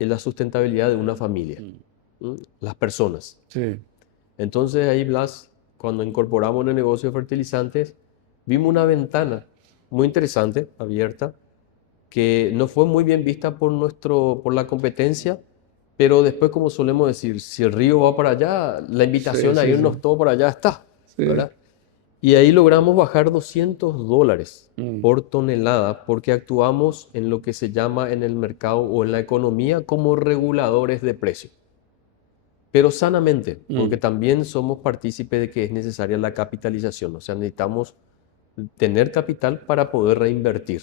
en la sustentabilidad de una familia, las personas. Sí. Entonces ahí, Blas, cuando incorporamos en el negocio de fertilizantes, vimos una ventana muy interesante, abierta, que no fue muy bien vista por la competencia, pero después, como solemos decir, si el río va para allá, la invitación a irnos todos para allá está, Sí. ¿verdad? Y ahí logramos bajar $200 por tonelada porque actuamos en lo que se llama en el mercado o en la economía como reguladores de precio. Pero sanamente, porque también somos partícipes de que es necesaria la capitalización, o sea, necesitamos tener capital para poder reinvertir.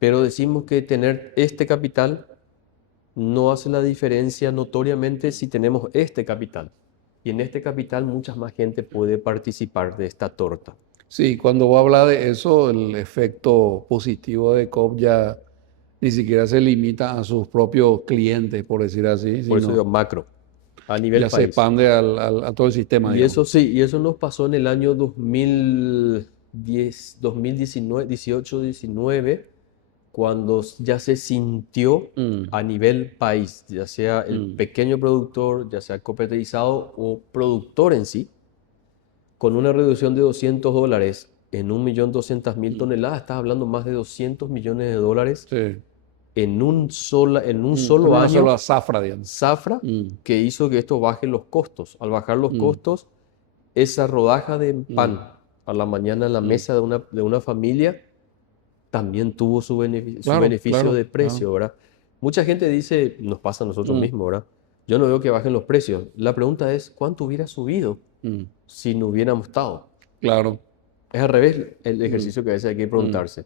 Pero decimos que tener este capital no hace la diferencia notoriamente si tenemos este capital. Y en este capital mucha más gente puede participar de esta torta. Sí, cuando vos hablas de eso, el efecto positivo de COP ya ni siquiera se limita a sus propios clientes, por decir así, Por eso sino digo macro, a nivel ya se país. expande a todo el sistema, Y digamos. eso sí, y eso nos pasó en el año 2010, 2019, 18, 19, cuando ya se sintió a nivel país, ya sea el pequeño productor, ya sea cooperativizado o productor en sí, con una reducción de $200 en 1.200.000 toneladas, estás hablando más de $200 millones Sí. en un solo Con año. una sola zafra, digamos. Zafra, que hizo que esto baje los costos. Al bajar los costos, esa rodaja de pan a la mañana en la mesa de una familia también tuvo su Claro, beneficio claro, de precio, ¿verdad? Mucha gente dice, nos pasa a nosotros mismos, ¿verdad? Yo no veo que bajen los precios. La pregunta es, ¿cuánto hubiera subido si no hubiéramos estado? Claro. Es al revés el ejercicio que a veces hay que preguntarse.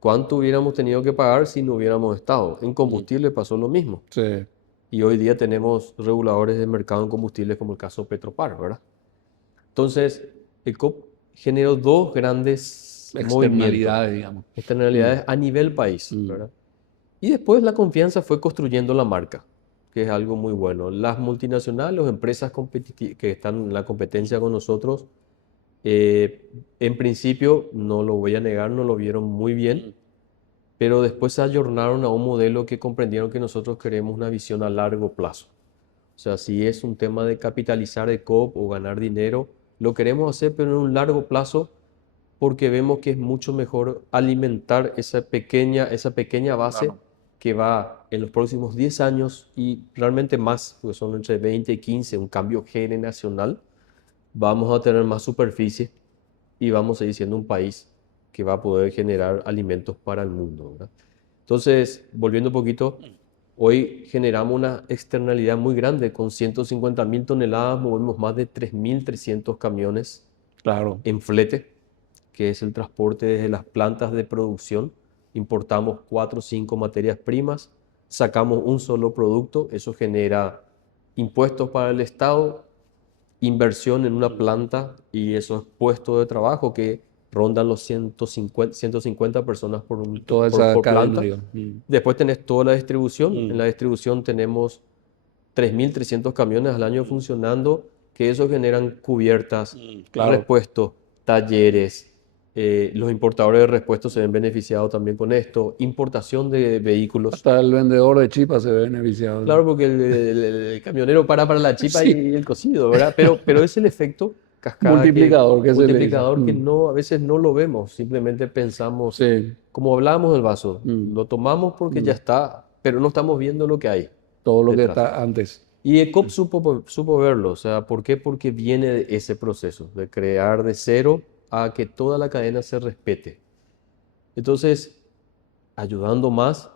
¿Cuánto hubiéramos tenido que pagar si no hubiéramos estado? En combustible pasó lo mismo. Sí. Y hoy día tenemos reguladores de mercado en combustibles como el caso Petropar, ¿verdad? Entonces, el COP generó dos grandes Externalidades, digamos. externalidades a nivel país, ¿verdad? Y después la confianza fue construyendo la marca, que es algo muy bueno. Las multinacionales o empresas que están en la competencia con nosotros, en principio, no lo voy a negar, no lo vieron muy bien, pero después se ayornaron a un modelo que comprendieron que nosotros queremos una visión a largo plazo. O sea, si es un tema de capitalizar el COP o ganar dinero, lo queremos hacer, pero en un largo plazo, porque vemos que es mucho mejor alimentar esa pequeña base que va en los próximos 10 años y realmente más, porque son entre 20 y 15, un cambio generacional. Vamos a tener más superficie y vamos a seguir siendo un país que va a poder generar alimentos para el mundo, ¿verdad? Entonces, volviendo un poquito, hoy generamos una externalidad muy grande. Con 150.000 toneladas movemos más de 3.300 camiones Claro. en flete, que es el transporte desde las plantas de producción. Importamos 4 o 5 materias primas, sacamos un solo producto, eso genera impuestos para el Estado, inversión en una planta y esos puestos de trabajo que rondan los 150 personas por Toda esa por cadena, planta. digamos. Después tenés toda la distribución. En la distribución tenemos 3.300 camiones al año funcionando, que eso generan cubiertas, Claro. repuestos, talleres. Los importadores de repuestos se ven beneficiados también con esto. Importación de vehículos. Hasta el vendedor de chipas se ve beneficiado. Claro, porque el camionero para la chipa Sí. y el cocido, ¿verdad? Pero es el efecto cascada Multiplicador que se le dice. multiplicador que no, a veces no lo vemos. Simplemente pensamos, Sí. como hablábamos del vaso, lo tomamos porque ya está, pero no estamos viendo lo que hay. todo lo que detrás. está antes. Y ECOP supo verlo, o sea, ¿por qué? Porque viene de ese proceso, de crear de cero a que toda la cadena se respete. Entonces, ayudando más,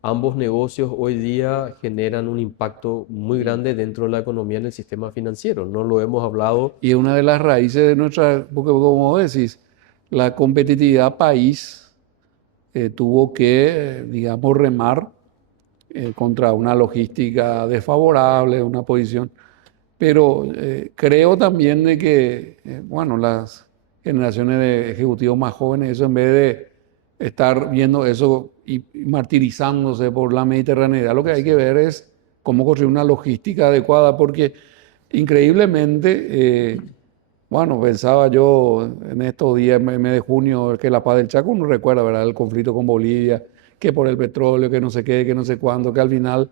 ambos negocios hoy día generan un impacto muy grande dentro de la economía en el sistema financiero. No lo hemos hablado. Y es una de las raíces de nuestra, porque como vos decís, la competitividad país tuvo que, digamos, remar contra una logística desfavorable, una posición. Pero creo también de que, bueno, las generaciones de ejecutivos más jóvenes, eso en vez de estar viendo eso y martirizándose por la mediterraneidad, lo que hay que ver es cómo construir una logística adecuada, porque increíblemente, bueno, pensaba yo en estos días, en el mes de junio, que la paz del Chaco, uno recuerda, ¿verdad?, el conflicto con Bolivia, que por el petróleo, que no sé qué, que no sé cuándo, que al final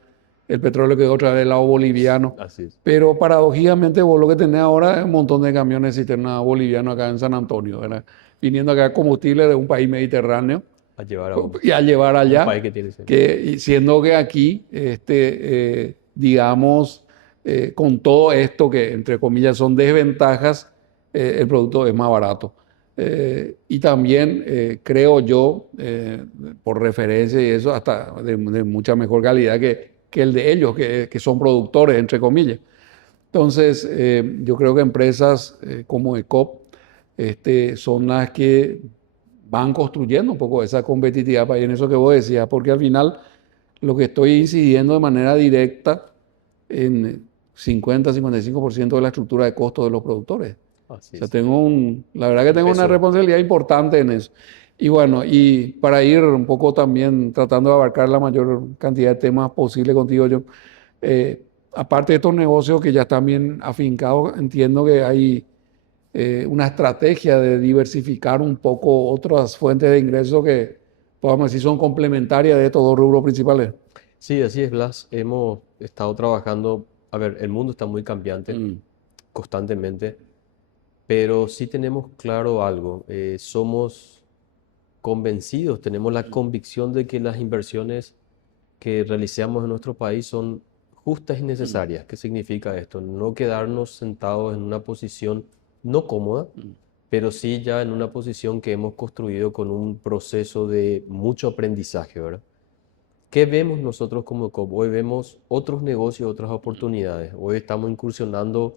el petróleo quedó otra vez del lado boliviano. Así es. Pero paradójicamente vos lo que tenés ahora es un montón de camiones cisterna bolivianos acá en San Antonio, ¿verdad?, viniendo acá combustible de un país mediterráneo A llevar a un y a llevar allá, país que tiene y siendo que aquí, digamos, con todo esto que entre comillas son desventajas, el producto es más barato. Y también creo yo, por referencia y eso, hasta de mucha mejor calidad que el de ellos, que son productores, entre comillas. Entonces, yo creo que empresas como ECOP son las que van construyendo un poco esa competitividad para en eso que vos decías, porque al final lo que estoy incidiendo de manera directa en 50-55% de la estructura de costos de los productores. Así O sea, es. la verdad que tengo una responsabilidad importante en eso. Y bueno, y para ir un poco también tratando de abarcar la mayor cantidad de temas posible contigo, yo, aparte de estos negocios que ya están bien afincados, entiendo que hay una estrategia de diversificar un poco otras fuentes de ingresos que, podemos decir, son complementarias de estos dos rubros principales. Sí, así es, Blas. Hemos estado trabajando. A ver, el mundo está muy cambiante constantemente, pero sí tenemos claro algo. Somos convencidos, tenemos la convicción de que las inversiones que realizamos en nuestro país son justas y necesarias. ¿Qué significa esto? No quedarnos sentados en una posición no cómoda, pero sí ya en una posición que hemos construido con un proceso de mucho aprendizaje, ¿verdad? ¿Qué vemos nosotros como ECOP? Hoy vemos otros negocios, otras oportunidades. Hoy estamos incursionando,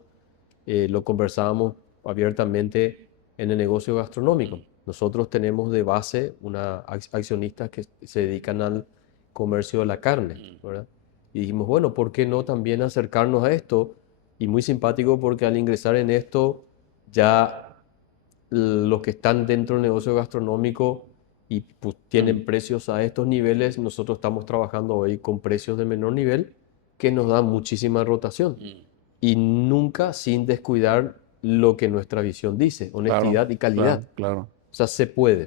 lo conversábamos abiertamente, en el negocio gastronómico. Nosotros tenemos de base accionistas que se dedican al comercio de la carne, ¿verdad? Y dijimos, bueno, ¿por qué no también acercarnos a esto? Y muy simpático porque al ingresar en esto, ya los que están dentro del negocio gastronómico y pues, tienen precios a estos niveles, nosotros estamos trabajando hoy con precios de menor nivel que nos dan muchísima rotación. Y nunca sin descuidar lo que nuestra visión dice, honestidad y calidad. Claro. O sea, se puede.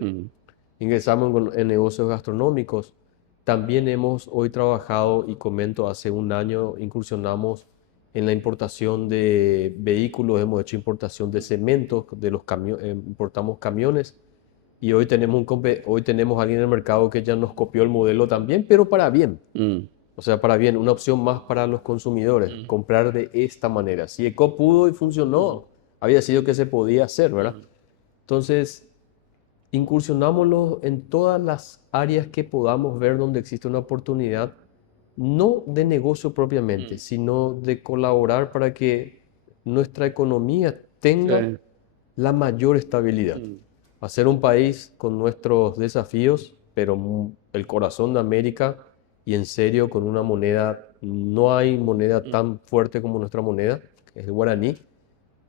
Ingresamos en negocios gastronómicos. También hemos hoy trabajado, y comento, hace un año incursionamos en la importación de vehículos, hemos hecho importación de cementos, importamos camiones, y hoy tenemos alguien en el mercado que ya nos copió el modelo también, pero para bien. O sea, para bien, una opción más para los consumidores, comprar de esta manera. Si ECOP pudo y funcionó, había sido que se podía hacer, ¿verdad? Entonces, incursionámoslo en todas las áreas que podamos ver donde existe una oportunidad, no de negocio propiamente, sino de colaborar para que nuestra economía tenga la mayor estabilidad. Hacer un país con nuestros desafíos, pero el corazón de América y en serio con una moneda, no hay moneda tan fuerte como nuestra moneda, que es el guaraní.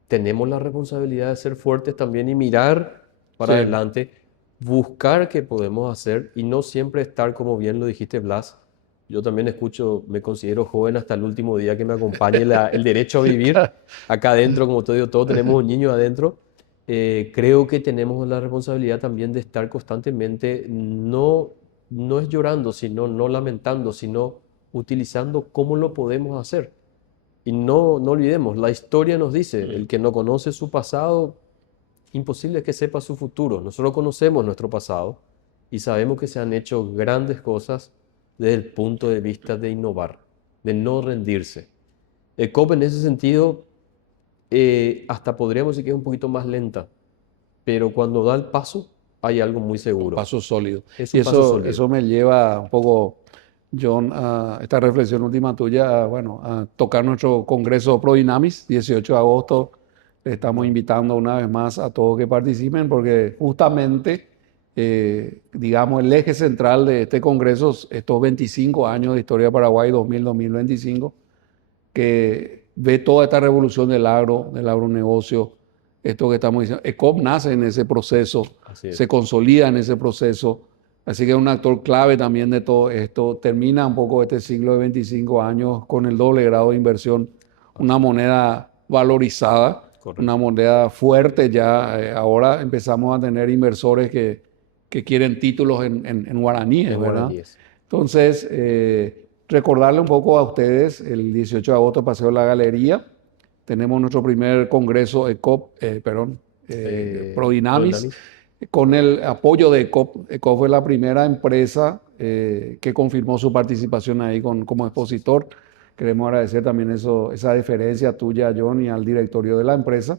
Tenemos la responsabilidad de ser fuertes también y mirar para adelante, buscar qué podemos hacer y no siempre estar, como bien lo dijiste, Blas. Yo también me considero joven hasta el último día que me acompañe el derecho a vivir. Acá adentro, como te digo, todos tenemos un niño adentro. Creo que tenemos la responsabilidad también de estar constantemente, no es llorando, sino no lamentando, sino utilizando cómo lo podemos hacer. Y no olvidemos, la historia nos dice, el que no conoce su pasado, imposible que sepa su futuro. Nosotros conocemos nuestro pasado y sabemos que se han hecho grandes cosas desde el punto de vista de innovar. de no rendirse. ECOP en ese sentido, hasta podríamos decir que es un poquito más lenta, pero cuando da el paso, hay algo muy seguro. Paso sólido. Es Y un paso sólido. eso me lleva un poco, John, a esta reflexión última tuya, bueno, a tocar nuestro congreso ProDynamis, 18 de agosto. Le estamos invitando una vez más a todos que participen, porque justamente, digamos, el eje central de este congreso, estos 25 años de Historia de Paraguay, 2000-2025, que ve toda esta revolución del agronegocio, esto que estamos diciendo. ECOP nace en ese proceso, se consolida en ese proceso, así que es un actor clave también de todo esto. Termina un poco este siglo de 25 años con el doble grado de inversión, una moneda valorizada, correcto, una moneda fuerte ya. Ahora empezamos a tener inversores que quieren títulos en guaraníes, ¿verdad? Entonces, recordarle un poco a ustedes, el 18 de agosto, Paseo de la Galería, tenemos nuestro primer congreso ECOP, ProDynamis, con el apoyo de ECOP. ECOP fue la primera empresa que confirmó su participación ahí como expositor. Queremos agradecer también esa deferencia tuya, John, y al directorio de la empresa.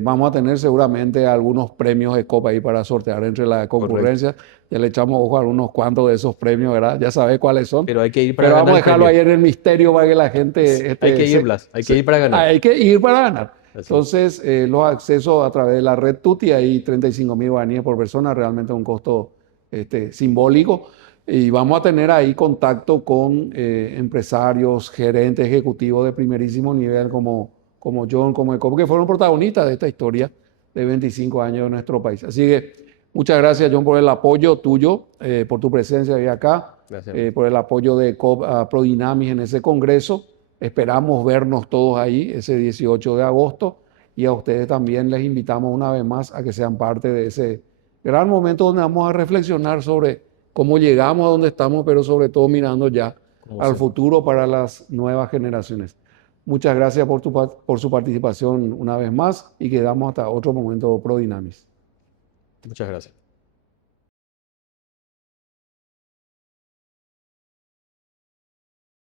Vamos a tener seguramente algunos premios ECOP ahí para sortear entre la concurrencia. Correcto. Ya le echamos ojo a unos cuantos de esos premios, ¿verdad? Ya sabes cuáles son. Pero hay que ir para ganar. Pero vamos a dejarlo ahí en el misterio para que la gente... hay que ir, Blas. Hay que ir para ganar. Hay que ir para ganar. Así. Entonces, los accesos a través de la red Tuti, ahí 35.000 guaraníes por persona, realmente un costo simbólico. Y vamos a tener ahí contacto con empresarios, gerentes, ejecutivos de primerísimo nivel como John, como ECOP, que fueron protagonistas de esta historia de 25 años de nuestro país. Así que muchas gracias, John, por el apoyo tuyo, por tu presencia hoy acá, por el apoyo de ECOP a ProDynamis en ese congreso. Esperamos vernos todos ahí ese 18 de agosto, y a ustedes también les invitamos una vez más a que sean parte de ese gran momento donde vamos a reflexionar sobre cómo llegamos a donde estamos, pero sobre todo mirando ya al futuro para las nuevas generaciones. Muchas gracias por su participación una vez más, y quedamos hasta otro momento ProDynamis. Muchas gracias.